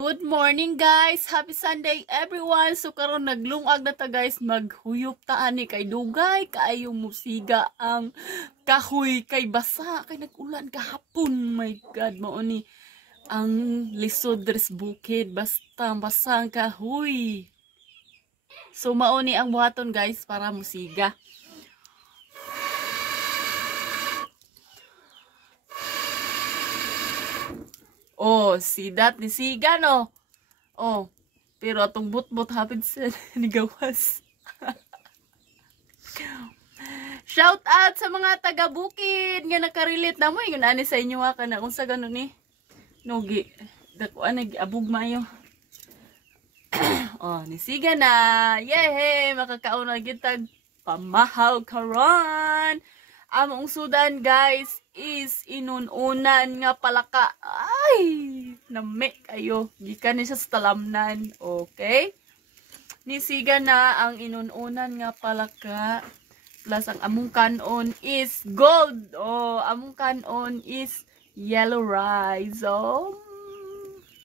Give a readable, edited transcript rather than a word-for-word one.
Good morning guys! Happy Sunday everyone! So karon naglungag na ta guys, maghuyop ta ani kay dugay kaayong musiga ang kahoy kay basa kay nagulan kahapon. My God, mao ni ang lisod dres bukid basta basa ang kahoy. So mao ni ang buhaton guys para musiga. Oh, see that ni siga no. Oh, pero atong butbot hapid sa nigawas. Shout out sa mga taga-bukid nga nakarelate na mo yun ani sa inyo ha kana unsa ganon ni. Nogi dakuan nag-abog mayo. Oh, ni siga na. Yay! Makakaon na gitag pamahaw karon. Among sudan guys is inununan nga palaka. Ay, nami kayo. Gikan ni siya sa talamnan. Okay? Nisiga na ang inununan nga palaka. Plus ang among kanon is gold. Oh, among kanon is yellow rice. Oh